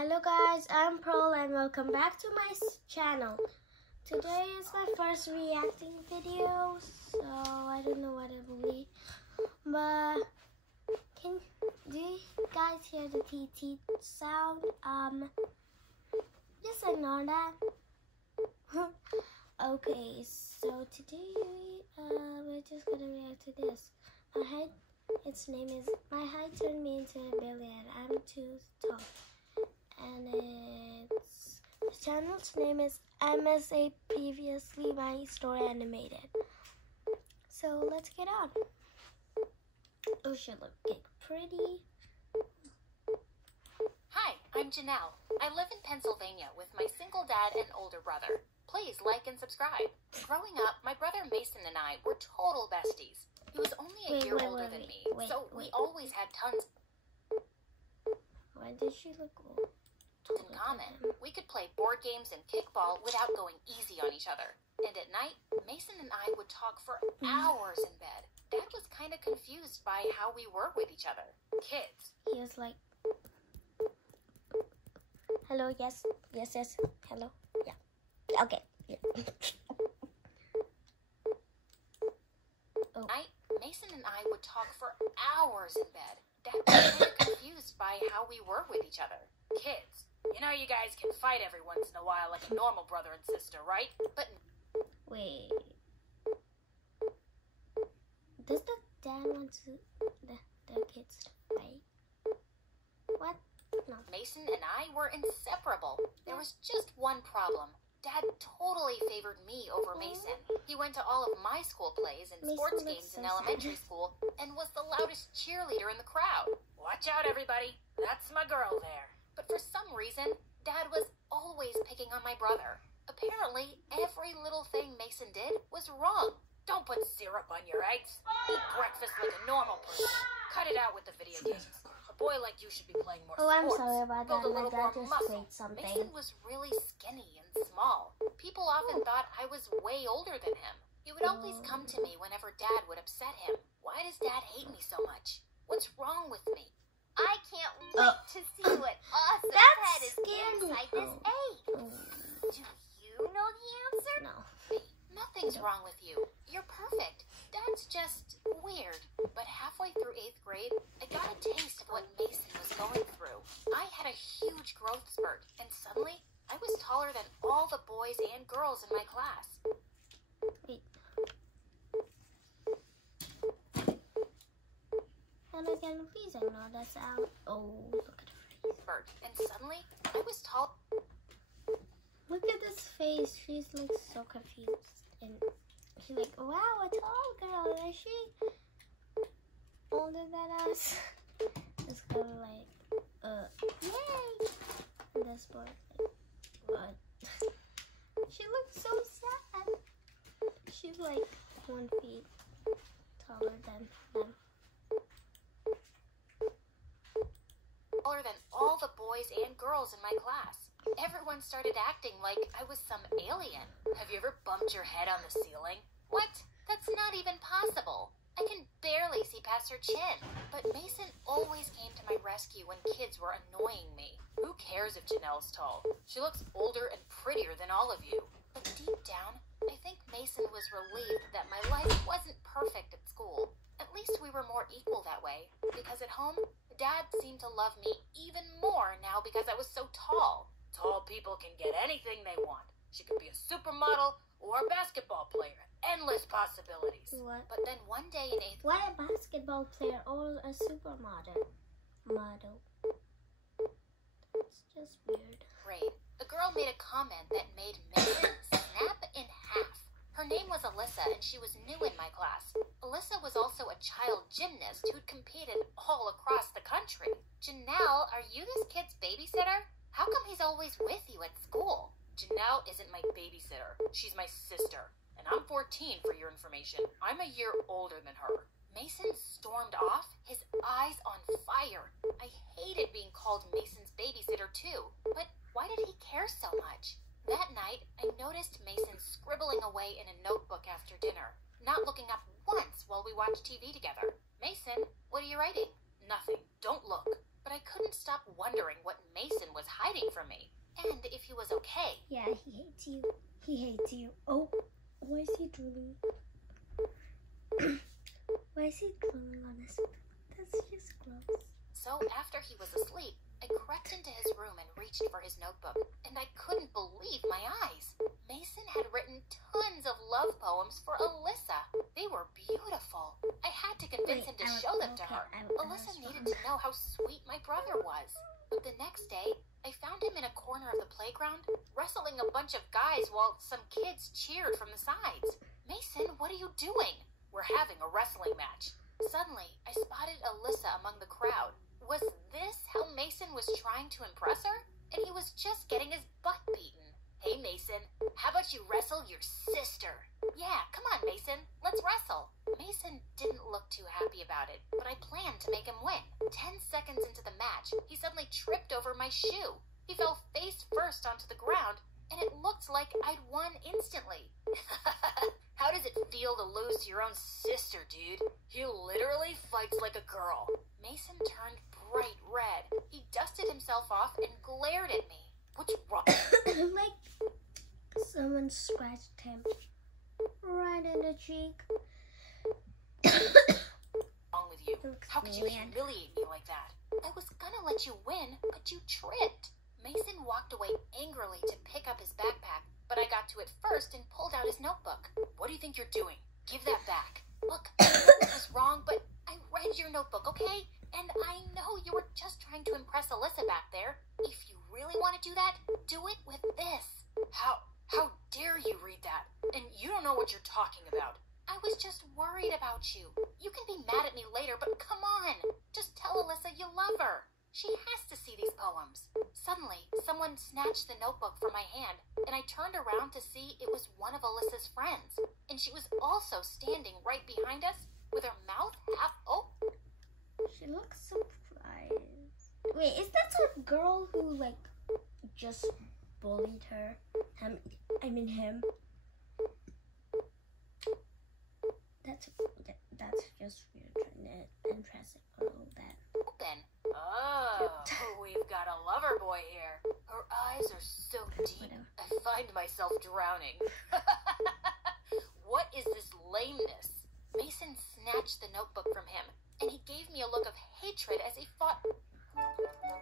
Hello guys, I'm Pearl and welcome back to my channel. Today is my first reacting video, so I don't know what it will be. But do you guys hear the TT sound? Just ignore that. Okay, so today we're just gonna react to this. My height turned me into a billion. I'm too tall. And the channel's name is MSA Previously My Story Animated. So let's get on. Oh, she looking pretty. Hi, I'm Janelle. I live in Pennsylvania with my single dad and older brother. Please like and subscribe. Growing up, my brother Mason and I were total besties. He was only a year older than me, so we always had tons Why did she look old? in common. We could play board games and kickball without going easy on each other. And at night, Mason and I would talk for hours in bed. Dad was kind of confused by how we were with each other. Kids. He was like, hello, yes, hello, yeah, okay, yeah. Oh. Night, Mason and I would talk for hours in bed. Dad was kind of confused by how we were with each other. Kids. You know you guys can fight every once in a while like a normal brother and sister, right? But Wait. Does the dad want the kids to fight? What? No. Mason and I were inseparable. There was just one problem. Dad totally favored me over Mason. He went to all of my school plays and sports games in elementary school and was the loudest cheerleader in the crowd. Watch out, everybody. That's my girl there. But for some reason, Dad was always picking on my brother. Apparently, every little thing Mason did was wrong. Don't put syrup on your eggs. Eat breakfast like a normal person. Cut it out with the video games. A boy like you should be playing more sports. I'm sorry about Build that. a little My dad more just muscle. played something. Mason was really skinny and small. People often thought I was way older than him. He would always come to me whenever Dad would upset him. Why does Dad hate me so much? What's wrong with me? I can't wait to see what awesome pet is inside this egg. Do you know the answer? No. Nothing's wrong with you. You're perfect. Dad's just weird. But halfway through 8th grade, I got a taste of what Mason was going through. I had a huge growth spurt, and suddenly, I was taller than all the boys and girls in my class. Wait. And again, please ignore that sound. Oh, look at her face. Spurt, and suddenly, I was tall. Look at this face. She's like so confused. And she's like, wow, a tall girl. Is she older than us? This girl like, yay! And this boy like, what? She looks so sad. She's like 1 feet taller than them. Taller than all the boys and girls in my class. Everyone started acting like I was some alien. Have you ever bumped your head on the ceiling? What? That's not even possible. I can barely see past her chin. But Mason always came to my rescue when kids were annoying me. Who cares if Janelle's tall? She looks older and prettier than all of you. But deep down, I think Mason was relieved that my life wasn't perfect at school. At least we were more equal that way. Because at home, Dad seemed to love me even more now because I was so tall. Tall people can get anything they want. She could be a supermodel or a basketball player. Endless possibilities. What? But then one day in 8th Why a basketball player or a supermodel? It's just weird. grade, a girl made a comment that made Mason snap in half. Her name was Alyssa, and she was new in my class. Alyssa was also a child gymnast who'd competed all across the country. Janelle, are you this kid's babysitter? How come he's always with you at school? Janelle isn't my babysitter. She's my sister. And I'm 14 for your information. I'm a year older than her. Mason stormed off, his eyes on fire. I hated being called Mason's babysitter too. But why did he care so much? That night, I noticed Mason scribbling away in a notebook after dinner, not looking up once while we watched TV together. Mason, what are you writing? Nothing. Don't look. But I couldn't stop wondering what Mason was hiding hiding from me, and if he was okay. Yeah, he hates you. He hates you. Oh, why is he drooling? Why is he drooling on his... That's just gross. So after he was asleep, I crept into his room and reached for his notebook, and I couldn't believe my eyes. Mason had written tons of love poems for Alyssa. They were beautiful. I had to convince him to show them to her. Alyssa needed to know how sweet my brother was. But the next day, I found him in a corner of the playground, wrestling a bunch of guys while some kids cheered from the sides. Mason, what are you doing? We're having a wrestling match. Suddenly, I spotted Alyssa among the crowd. Was this how Mason was trying to impress her? And he was just getting his butt beaten. Hey, Mason, how about you wrestle your sister? Yeah, come on, Mason, let's wrestle. Mason didn't look too happy about it, but I planned to make him win. 10 seconds into the match, he suddenly tripped over my shoe. He fell face first onto the ground, and it looked like I'd won instantly. How does it feel to lose to your own sister, dude? He literally fights like a girl. Mason turned bright red. He dusted himself off and glared at me. What's wrong? Like someone scratched him right in the cheek. Wrong with you? How could you humiliate me like that? I was gonna let you win, but you tripped. Mason walked away angrily to pick up his backpack, but I got to it first and pulled out his notebook. What do you think you're doing? Give that back. Look, I know it was wrong, but I read your notebook, okay? And I know you were just trying to impress Alyssa back there. If you really want to do that, do it with this. How dare you read that? And you don't know what you're talking about. I was just worried about you. You can be mad at me later, but come on. Just tell Alyssa you love her. She has to see these poems. Suddenly, someone snatched the notebook from my hand, and I turned around to see it was one of Alyssa's friends. And she was also standing right behind us with her mouth half open. She looks surprised. Wait, is that some girl who, like, just bullied her? Him. That's just weird, trying to impress a girl that... Open. Oh, we've got a lover boy here. Her eyes are so deep, I find myself drowning. What is this lameness? Mason snatched the notebook from him, and he gave me a look of hatred as he fought.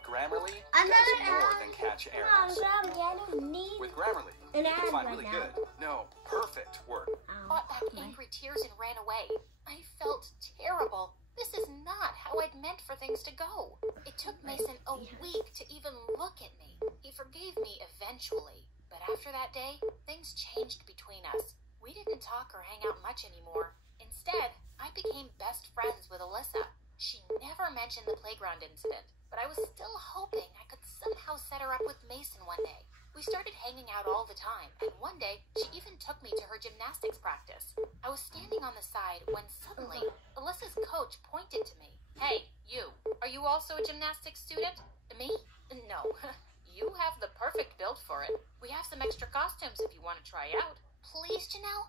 Grammarly does more than catch errors. Grammarly, I don't need With Grammarly, an you ad can find right really now. good, no, perfect work. Fought back angry tears and ran away. I felt terrible. This is not how I'd meant for things to go. It took Mason a week to even look at me. He forgave me eventually, but after that day, things changed between us. We didn't talk or hang out much anymore. Instead, I became best friends with Alyssa. She never mentioned the playground incident, but I was still hoping I could somehow set her up with Mason one day. We started hanging out all the time, and one day, she even took me to her gymnastics practice. I was standing on the side when suddenly, Alyssa's coach pointed to me. Hey, you, are you also a gymnastics student? Me? No. You have the perfect build for it. We have some extra costumes if you want to try out. Please, Janelle?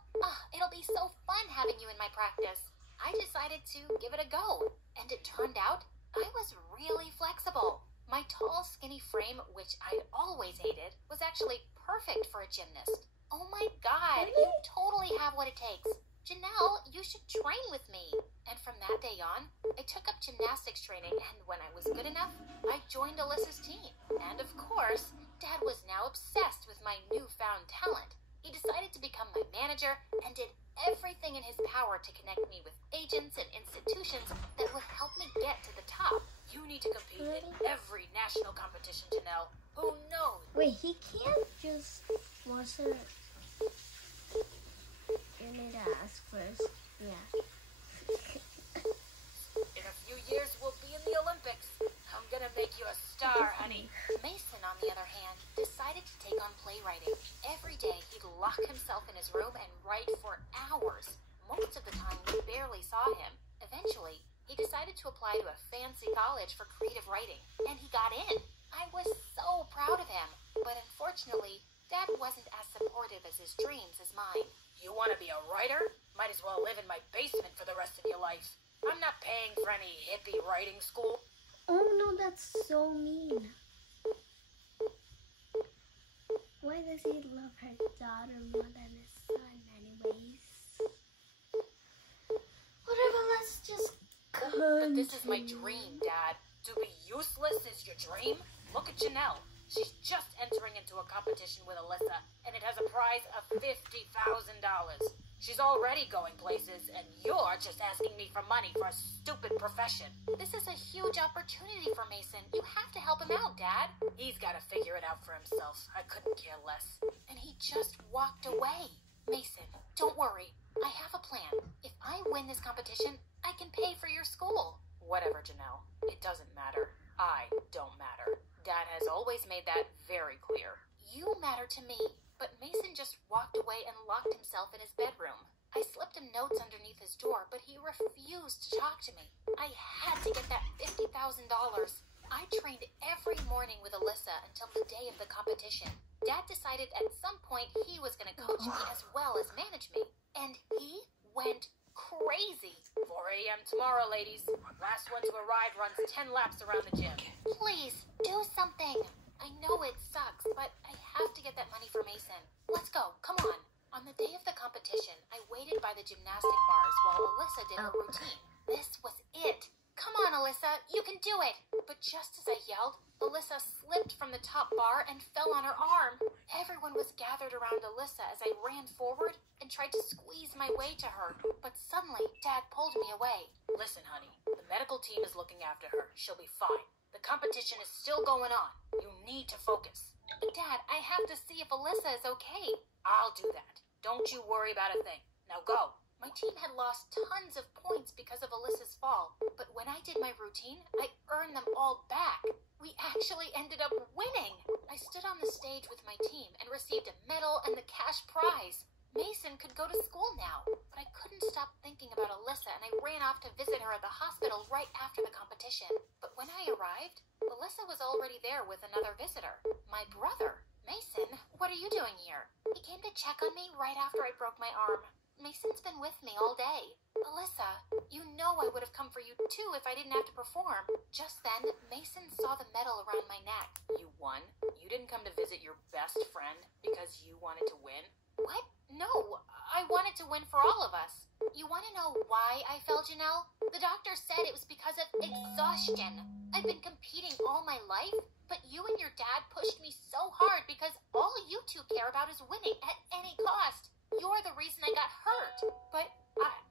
It'll be so fun having you in my practice. I decided to give it a go, and it turned out I was really flexible. My tall, skinny frame, which I'd always hated, was actually perfect for a gymnast. Oh my God, you totally have what it takes. Janelle, you should train with me. And from that day on, I took up gymnastics training, and when I was good enough, I joined Alyssa's team. And of course, Dad was now obsessed with my newfound talent. He decided to become my manager and did everything in his power to connect me with agents and institutions that would help me get to the top. You need to compete in every national competition, Janelle. Who knows? Wait, he can't just... What's it? You need to ask first. Yeah. In a few years, we'll be in the Olympics. I'm gonna make you a star, honey. Mason, on the other hand, decided to take on playwriting. Every day, he'd lock himself in his room and write for hours. Most of the time, we barely saw him. Eventually, he decided to apply to a fancy college for creative writing, and he got in. I was so proud of him, but unfortunately, Dad wasn't as supportive as his dreams as mine. You want to be a writer? Might as well live in my basement for the rest of your life. I'm not paying for any hippie writing school. Oh no, that's so mean. does he love her daughter more than his son anyways? Whatever, let's just continue. But this is my dream, Dad. To be useless is your dream? Look at Janelle. She's just entering into a competition with Alyssa, and it has a prize of $50,000. She's already going places, and you're just asking me for money for a stupid profession. This is a huge opportunity for Mason. You have to help him out, Dad. He's got to figure it out for himself. I couldn't care less. And he just walked away. Mason, don't worry. I have a plan. If I win this competition, I can pay for your school. Whatever, Janelle. It doesn't matter. I don't matter. Dad has always made that very clear. You matter to me. But Mason just walked away and locked himself in his bedroom. I slipped him notes underneath his door, but he refused to talk to me. I had to get that $50,000. I trained every morning with Alyssa until the day of the competition. Dad decided at some point he was going to coach me as well as manage me. And he went crazy. 4 a.m. tomorrow, ladies. Last one to arrive runs 10 laps around the gym. Please, do something. I know it sucks, but I have to get that money for Mason. Let's go. Come on. On the day of the competition, I waited by the gymnastic bars while Alyssa did her routine. This was it. Come on, Alyssa. You can do it. But just as I yelled, Alyssa slipped from the top bar and fell on her arm. Everyone was gathered around Alyssa as I ran forward and tried to squeeze my way to her. But suddenly, Dad pulled me away. Listen, honey. The medical team is looking after her. She'll be fine. The competition is still going on. You need to focus. But Dad, I have to see if Alyssa is okay. I'll do that. Don't you worry about a thing. Now go. My team had lost tons of points because of Alyssa's fall. But when I did my routine, I earned them all back. We actually ended up winning. I stood on the stage with my team and received a medal and the cash prize. Mason could go to school now, but I couldn't stop thinking about Alyssa, and I ran off to visit her at the hospital right after the competition. But when I arrived, Alyssa was already there with another visitor, my brother. Mason, what are you doing here? He came to check on me right after I broke my arm. Mason's been with me all day. Alyssa, you know I would have come for you too if I didn't have to perform. Just then, Mason saw the medal around my neck. You won? You didn't come to visit your best friend because you wanted to win? What? No, I wanted to win for all of us. You want to know why I fell, Janelle? The doctor said it was because of exhaustion. I've been competing all my life, but you and your dad pushed me so hard because all you two care about is winning at any cost. You're the reason I got hurt. But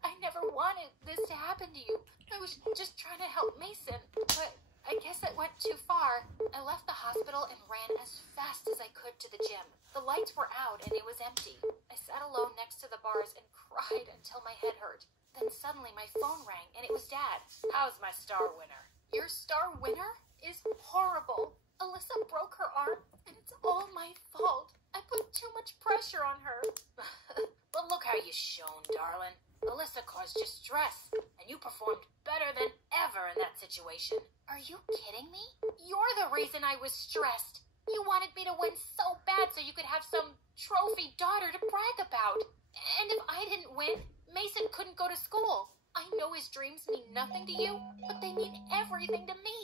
I never wanted this to happen to you. I was just trying to help Mason, but I guess it went too far. I left the hospital and ran as fast as I could to the gym. The lights were out and it was empty. I sat alone next to the bars and cried until my head hurt. Then suddenly my phone rang and it was Dad. How's my star winner? Your star winner is horrible. Alyssa broke her arm and it's all my fault. I put too much pressure on her. But look how you shone, darling. Alyssa caused you stress, and you performed better than ever in that situation. Are you kidding me? You're the reason I was stressed. You wanted me to win so bad so you could have some trophy daughter to brag about. And if I didn't win, Mason couldn't go to school. I know his dreams mean nothing to you, but they mean everything to me.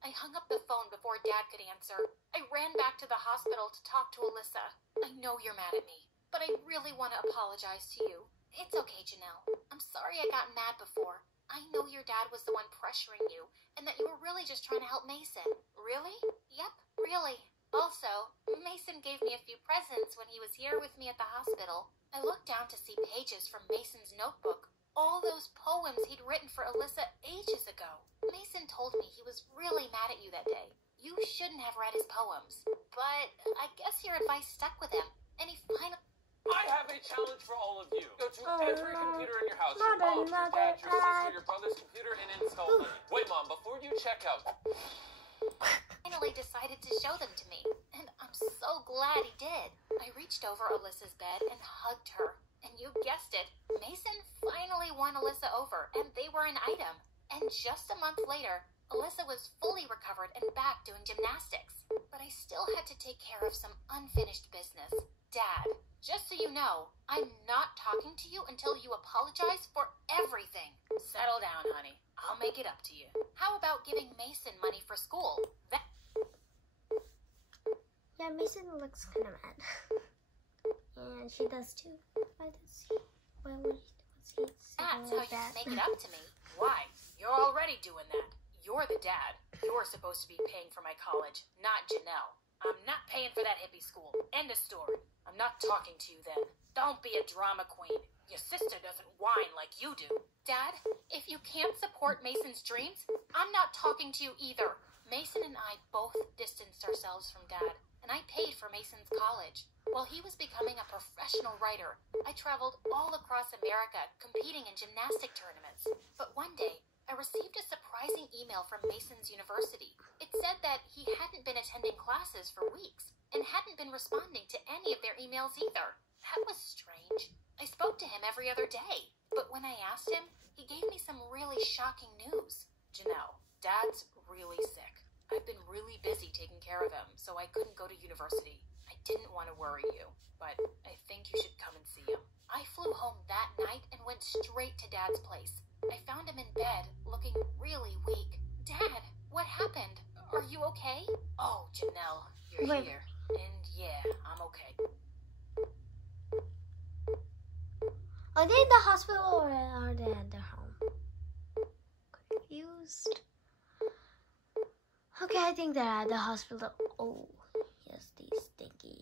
I hung up the phone before Dad could answer. I ran back to the hospital to talk to Alyssa. I know you're mad at me, but I really want to apologize to you. It's okay, Janelle. I'm sorry I got mad before. I know your dad was the one pressuring you, and that you were really just trying to help Mason. Really? Yep, really. Also, Mason gave me a few presents when he was here with me at the hospital. I looked down to see pages from Mason's notebook. All those poems he'd written for Alyssa ages ago. Mason told me he was really mad at you that day. You shouldn't have read his poems. But I guess your advice stuck with him, and he finally... I have a challenge for all of you. Go to every computer in your house, your mom's, your dad, your sister, your brother's computer, and install them. Wait, Mom, before you check out... finally decided to show them to me, and I'm so glad he did. I reached over Alyssa's bed and hugged her. And you guessed it, Mason finally won Alyssa over, and they were an item. And just a month later, Alyssa was fully recovered and back doing gymnastics. But I still had to take care of some unfinished business. Dad, just so you know, I'm not talking to you until you apologize for everything. Settle down, honey. I'll make it up to you. How about giving Mason money for school? Yeah, Mason looks kind of mad. And she does too. Why does he? Why would he? That's how you make it up to me. Why? You're already doing that. You're the dad. You're supposed to be paying for my college, not Janelle. I'm not paying for that hippie school. End of story. I'm not talking to you then. Don't be a drama queen. Your sister doesn't whine like you do. Dad, if you can't support Mason's dreams, I'm not talking to you either. Mason and I both distanced ourselves from Dad, and I paid for Mason's college. While he was becoming a professional writer, I traveled all across America competing in gymnastic tournaments. But one day, I received a surprising email from Mason's University. It said that he hadn't been attending classes for weeks and hadn't been responding to any of their emails either. That was strange. I spoke to him every other day, but when I asked him, he gave me some really shocking news. Janelle, Dad's really sick. I've been really busy taking care of him, so I couldn't go to university. I didn't want to worry you, but I think you should come and see him. I flew home that night and went straight to Dad's place. I found him in bed, looking really weak. Dad, what happened? Are you okay? Oh, Janelle, you're here. And yeah, I'm okay. Are they in the hospital or are they at their home? Confused. Okay, I think they're at the hospital. Oh, yes, these stinkies.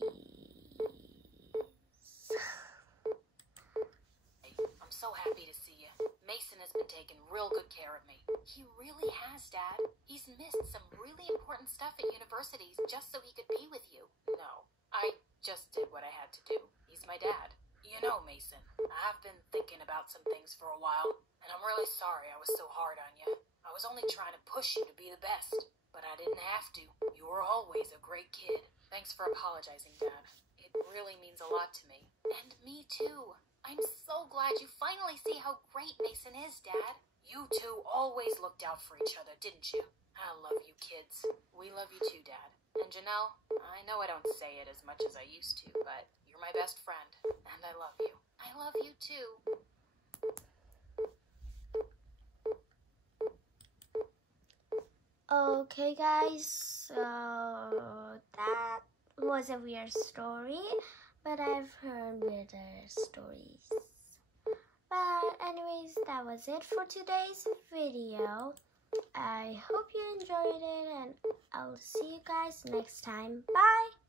I'm so happy to see you. Mason has been taking real good care of me. He really has, Dad. He's missed some really important stuff at universities just so he could be with you. No, I just did what I had to do. He's my dad. You know, Mason, I've been thinking about some things for a while, and I'm really sorry I was so hard on you. I was only trying to push you to be the best, but I didn't have to. You were always a great kid. Thanks for apologizing, Dad. It really means a lot to me. And me too. I'm so glad you finally see how great Mason is, Dad. You two always looked out for each other, didn't you? I love you kids. We love you too, Dad. And Janelle, I know I don't say it as much as I used to, but you're my best friend, and I love you. I love you too. Okay, guys, so that was a weird story, but I've heard weirder stories. But anyways, that was it for today's video. I hope you enjoyed it, and I'll see you guys next time. Bye!